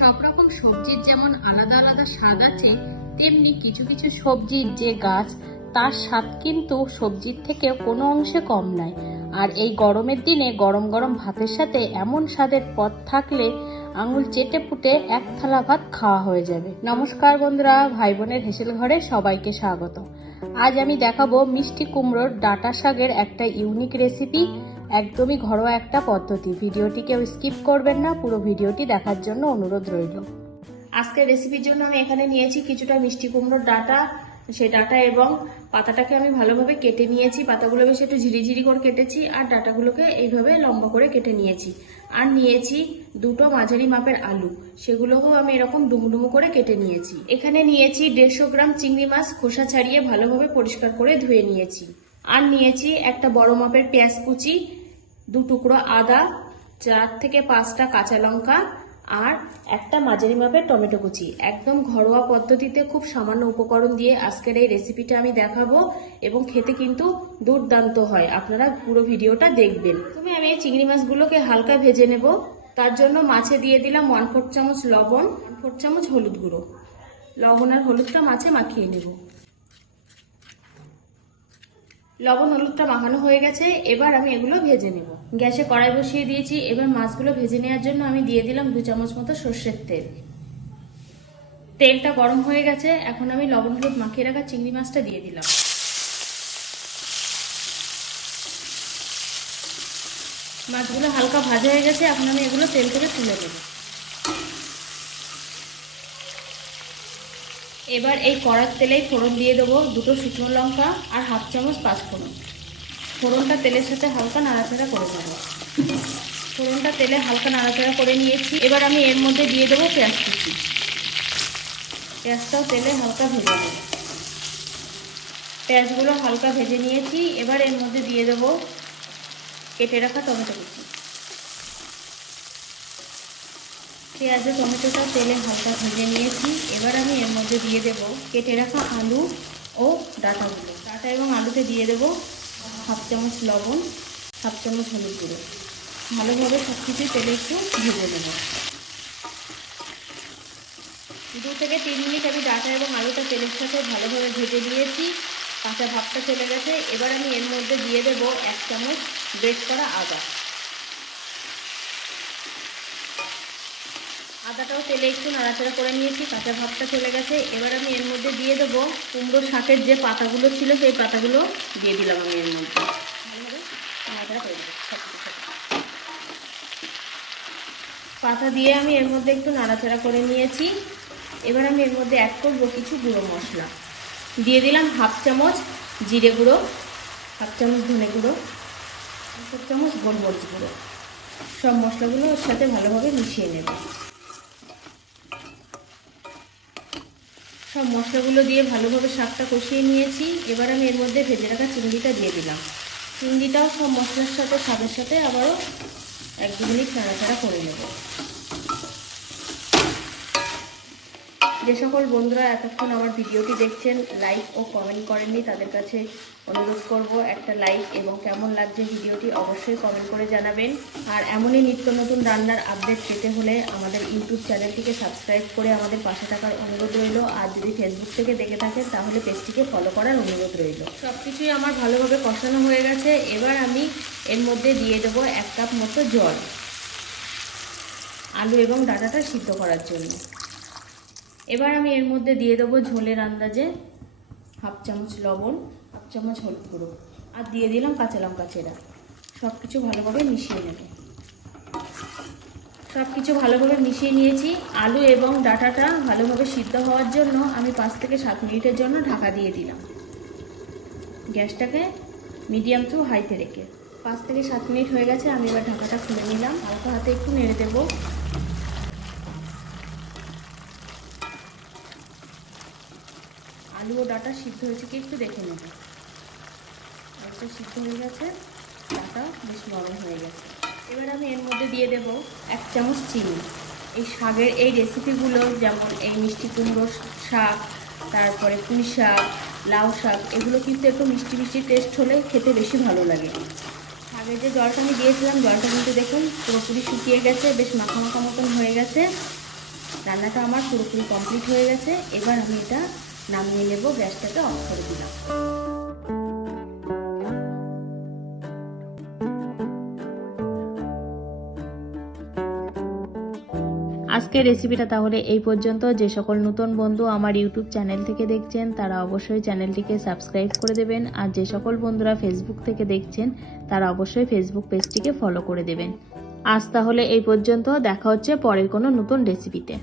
সব রকম সবজির যেমন আলাদা আলাদা স্বাদ আছে, তেমনি কিছু কিছু সবজির যে গাছ তার স্বাদ কিন্তু সবজির থেকে কোনো অংশে কম নয়। আর এই গরমের দিনে গরম গরম ভাতের সাথে এমন স্বাদের পদ থাকলে আঙুল চেটে পুটে এক থালা ভাত খাওয়া হয়ে যাবে। নমস্কার বন্ধুরা, ভাই বোনের হেসেল ঘরে সবাইকে স্বাগত। আজ আমি দেখাবো মিষ্টি কুমড়োর ডাঁটা শাকের একটা ইউনিক রেসিপি, একদমই ঘরোয়া একটা পদ্ধতি। ভিডিওটি কেউ স্কিপ করবেন না, পুরো ভিডিওটি দেখার জন্য অনুরোধ রইল। আজকের রেসিপির জন্য আমি এখানে নিয়েছি কিছুটা মিষ্টি কুমড়োর ডাঁটা। সেই ডাঁটা এবং পাতাটাকে আমি ভালোভাবে কেটে নিয়েছি। পাতাগুলো বেশ একটু ঝিরিঝিরি করে কেটেছি, আর ডাঁটাগুলোকে এইভাবে লম্বা করে কেটে নিয়েছি। আর নিয়েছি দুটো মাঝারি মাপের আলু, সেগুলোকেও আমি এরকম ডুমডুমো করে কেটে নিয়েছি। এখানে নিয়েছি 150 গ্রাম চিংড়ি মাছ, খোসা ছাড়িয়ে ভালোভাবে পরিষ্কার করে ধুয়ে নিয়েছি। আর নিয়েছি একটা বড় মাপের পেঁয়াজ কুচি, 2 টুকরো আদা, 4 থেকে 5টা কাঁচা লঙ্কা, আর একটা মাঝারি মাপের টমেটো কুচি। একদম ঘরোয়া পদ্ধতিতে খুব সামান্য উপকরণ দিয়ে আজকের এই রেসিপিটা আমি দেখাবো, এবং খেতে কিন্তু দুর্দান্ত হয়। আপনারা পুরো ভিডিওটা দেখবেন। প্রথমে আমি এই চিংড়ি মাছগুলোকে হালকা ভেজে নেব। তার জন্য মাছে দিয়ে দিলাম 1/4 চামচ লবণ, 1/4 চামচ হলুদ গুঁড়ো। লবণ আর হলুদটা মাছে মাখিয়ে নেব। লবণ হলুদটা মাখানো হয়ে গেছে, এবার আমি এগুলো ভেজে নেব। গ্যাসে কড়াই বসিয়ে দিয়েছি। এবার মাছগুলো ভেজে নেওয়ার জন্য আমি দিয়ে দিলাম 2 চামচ মতো সর্ষের তেল। তেলটা গরম হয়ে গেছে, এখন আমি লবণ হলুদ মাখিয়ে রাখা চিংড়ি মাছটা দিয়ে দিলাম। মাছগুলো হালকা ভাজা হয়ে গেছে, এখন আমি এগুলো তেল থেকে তুলে দেব। এবার এই কড়ার তেলেই ফোড়ন দিয়ে দেবো 2টো শুকনো লঙ্কা আর 1/2 চামচ পাঁচফোড়ন। ফোড়নটা তেলের সাথে হালকা নাড়াচাড়া করে দেব। ফোড়নটা তেলে হালকা নাড়াচাড়া করে নিয়েছি। এবার আমি এর মধ্যে দিয়ে দেবো পেঁয়াজ কুচি। পেঁয়াজটাও তেলে হালকা ভেজে দেবো। পেঁয়াজগুলো হালকা ভেজে নিয়েছি। এবার এর মধ্যে দিয়ে দেবো কেটে রাখা টমেটো কুচি। পেঁয়াজ ও টমেটোটা তেলে হালকা ভেজে নিয়েছি। এবার আমি এর মধ্যে দিয়ে দেবো কেটে রাখা আলু ও ডাঁটাগুলো। ডাঁটা এবং আলুতে দিয়ে দেবো 1/2 চামচ লবণ, 1/2 চামচ হলুদ গুঁড়ো। ভালোভাবে সব কিছু তেলে একটু ভেজে নেব। 2 থেকে 3 মিনিট আমি ডাঁটা এবং আলুটা তেলের সাথে ভালোভাবে ভেজে নিয়েছি। কাঁচা ভাবটা চলে গেছে। এবার আমি এর মধ্যে দিয়ে দেবো 1 চামচ গ্রেট করা আদা। আদাটাও তেলে একটু নাড়াচাড়া করে নিয়েছি, কাঁচা ভাবটা চলে গেছে। এবার আমি এর মধ্যে দিয়ে দেবো কুমড়ো শাকের যে পাতাগুলো ছিল, সেই পাতাগুলো দিয়ে দিলাম আমি এর মধ্যে। ভালোভাবে নাড়াচাড়া করে দেবো। পাতা দিয়ে আমি এর মধ্যে একটু নাড়াচাড়া করে নিয়েছি। এবার আমি এর মধ্যে অ্যাড করবো কিছু গুঁড়ো মশলা। দিয়ে দিলাম 1/2 চামচ জিরে গুঁড়ো, 1/2 চামচ ধনে গুঁড়ো, 1 চামচ গোলমরিচ গুঁড়ো। সব মশলাগুলো ওর সাথে ভালোভাবে মিশিয়ে নেব। সব মশলাগুলো দিয়ে ভালোভাবে শাকটা কষিয়ে নিয়েছি। এবার আমি এর মধ্যে ভেজে রাখা চিংড়িটা দিয়ে দিলাম। চিংড়িটাও সব মশলার সাথে শাকের সাথে আবারও 1-2 মিনিট নাড়াচাড়া করে নেব। যে সকল বন্ধুরা এতক্ষণ আমার ভিডিওটি দেখছেন, লাইক ও কমেন্ট করেননি, তাদের কাছে অনুরোধ করব একটা লাইক, এবং কেমন লাগছে ভিডিওটি অবশ্যই কমেন্ট করে জানাবেন। আর এমনই নিত্য নতুন রান্নার আপডেট পেতে হলে আমাদের ইউটিউব চ্যানেলটিকে সাবস্ক্রাইব করে আমাদের পাশে থাকার অনুরোধ রইল। আর যদি ফেসবুক থেকে দেখে থাকেন তাহলে পেজটিকে ফলো করার অনুরোধ রইল। সব কিছুই আমার ভালোভাবে কষানো হয়ে গেছে। এবার আমি এর মধ্যে দিয়ে দেবো 1 কাপ মতো জল, আলু এবং ডাঁটাটা সিদ্ধ করার জন্য। এবার আমি এর মধ্যে দিয়ে দেবো ঝোলের আন্দাজে 1/2 চামচ লবণ, 1/2 চামচ হলুদ গুঁড়ো, আর দিয়ে দিলাম কাঁচা লঙ্কা চেরা। সব কিছু ভালোভাবে মিশিয়ে নেব। সব কিছু ভালোভাবে মিশিয়ে নিয়েছি। আলু এবং ডাঁটাটা ভালোভাবে সিদ্ধ হওয়ার জন্য আমি 5 থেকে 7 মিনিটের জন্য ঢাকা দিয়ে দিলাম। গ্যাসটাকে মিডিয়াম টু হাইতে রেখে 5 থেকে 7 মিনিট হয়ে গেছে। আমি এবার ঢাকাটা খুলে নিলাম। হালকা হাতে একটু নেড়ে দেবো। আলু ও ডাঁটা সিদ্ধ হয়েছে কি একটু দেখে নেব। আলুটা সিদ্ধ হয়ে গেছে, ডাঁটা বেশ নরম হয়ে গেছে। এবার আমি এর মধ্যে দিয়ে দেব 1 চামচ চিনি। এই শাকের এই রেসিপিগুলো, যেমন এই মিষ্টি কুমড়ো শাক, তারপরে পুঁই শাক, লাউ শাক, এগুলো কিন্তু একটু মিষ্টি মিষ্টি টেস্ট হলে খেতে বেশি ভালো লাগে। শাকের যে জলটা আমি দিয়েছিলাম, জলটা কিন্তু দেখুন পুরোপুরি শুকিয়ে গেছে, বেশ মাখা মাখা মতন হয়ে গেছে। রান্নাটা আমার পুরোপুরি কমপ্লিট হয়ে গেছে। এবার আমি এটা নামিয়ে নেব, গ্যাসটাকে অফ করে দিলাম। আজকের রেসিপিটা তাহলে এই পর্যন্ত। যে সকল নতুন বন্ধু আমার ইউটিউব চ্যানেল থেকে দেখছেন তারা অবশ্যই চ্যানেলটিকে সাবস্ক্রাইব করে দেবেন, আর যে সকল বন্ধুরা ফেসবুক থেকে দেখছেন তারা অবশ্যই ফেসবুক পেজটিকে ফলো করে দেবেন। আজ তাহলে এই পর্যন্ত, দেখা হচ্ছে পরের কোনো নতুন রেসিপিতে।